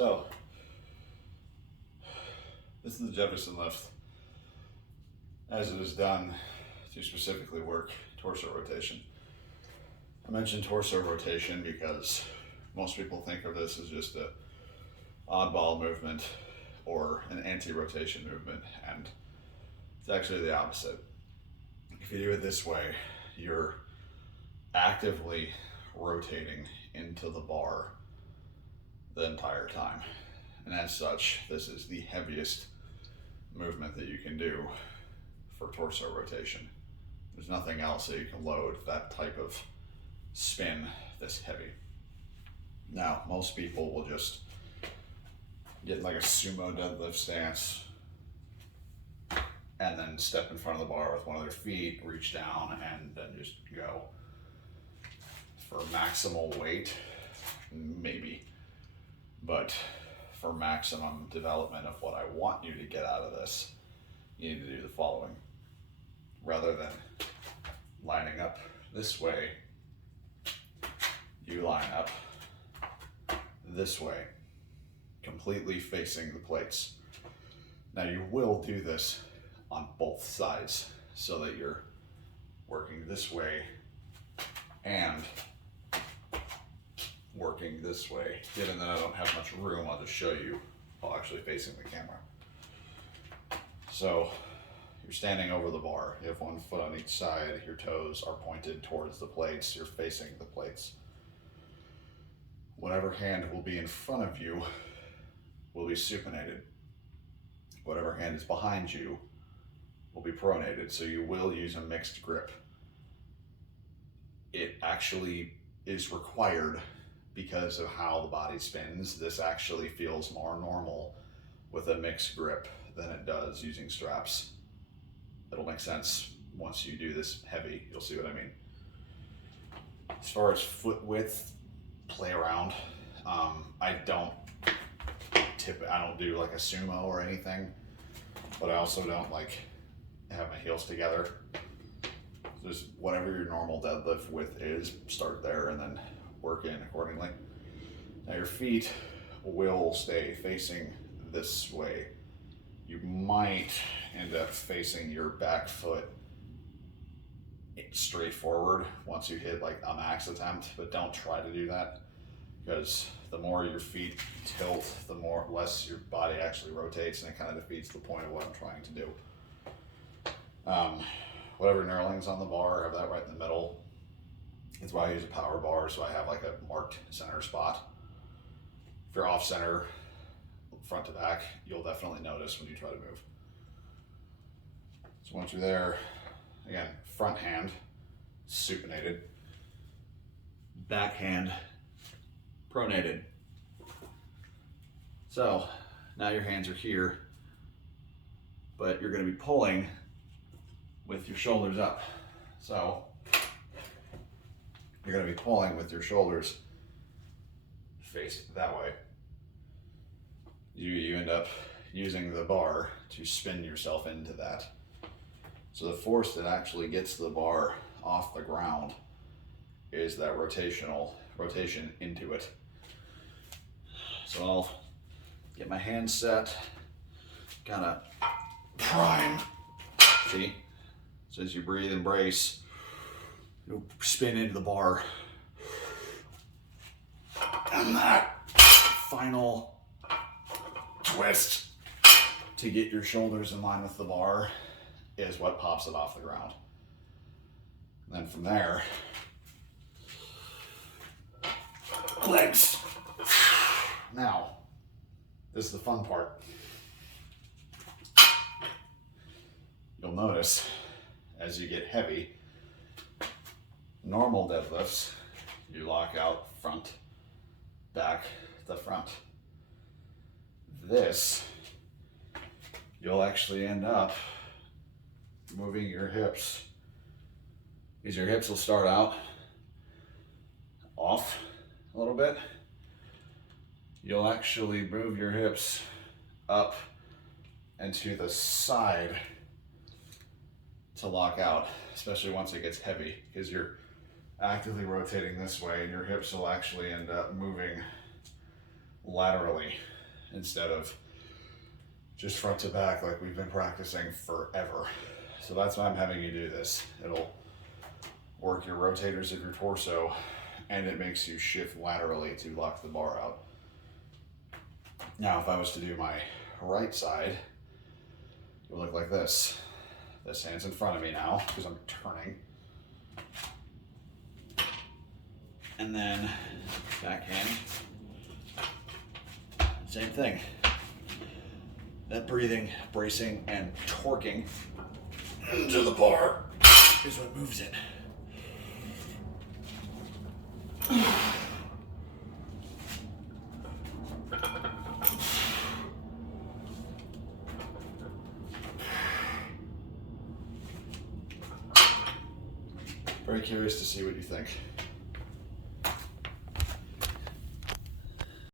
So, this is the Jefferson Lift as it is done to specifically work torso rotation. I mentioned torso rotation because most people think of this as just a oddball movement or an anti-rotation movement, and it's actually the opposite. If you do it this way, you're actively rotating into the bar the entire time. And as such, this is the heaviest movement that you can do for torso rotation. There's nothing else that you can load that type of spin this heavy. Now, most people will just get like a sumo deadlift stance and then step in front of the bar with one of their feet, reach down, and then just go. For maximal weight, maybe. But for maximum development of what I want you to get out of this, you need to do the following. Rather than lining up this way, you line up this way, completely facing the plates. Now you will do this on both sides so that you're working this way and working this way. Given that I don't have much room, I'll just show you while actually facing the camera. So you're standing over the bar, you have one foot on each side, your toes are pointed towards the plates, you're facing the plates. Whatever hand will be in front of you will be supinated. Whatever hand is behind you will be pronated, so you will use a mixed grip. It actually is required because of how the body spins. This actually feels more normal with a mixed grip than it does using straps. It'll make sense once you do this heavy, you'll see what I mean. As far as foot width, play around. I don't do like a sumo or anything, but I also don't like have my heels together. Just whatever your normal deadlift width is, start there and then work in accordingly. Now your feet will stay facing this way. You might end up facing your back foot straight forward once you hit like a max attempt, but don't try to do that, because the more your feet tilt, the less your body actually rotates, and it kind of defeats the point of what I'm trying to do. Whatever knurling's on the bar, I have that right in the middle. That's why I use a power bar, so I have like a marked center spot. If you're off center, front to back, you'll definitely notice when you try to move. So once you're there, again, front hand, supinated. Back hand, pronated. So now your hands are here, but you're gonna be pulling with your shoulders up. So you're gonna be pulling with your shoulders faced that way. You end up using the bar to spin yourself into that. So the force that actually gets the bar off the ground is that rotation into it. So I'll get my hands set, kind of prime. See? So as you breathe and brace, you'll spin into the bar. And that final twist to get your shoulders in line with the bar is what pops it off the ground. And then from there, legs. Now, this is the fun part. You'll notice as you get heavy, normal deadlifts, you lock out front, back to front. This, you'll actually end up moving your hips, because your hips will start out off a little bit. You'll actually move your hips up and to the side to lock out, especially once it gets heavy, because you're actively rotating this way and your hips will actually end up moving laterally instead of just front to back like we've been practicing forever. So that's why I'm having you do this. It'll work your rotators of your torso, and it makes you shift laterally to lock the bar out. Now, if I was to do my right side, it would look like this. This hand's in front of me now because I'm turning. And then backhand, same thing. That breathing, bracing, and torquing into the bar is what moves it. Very curious to see what you think.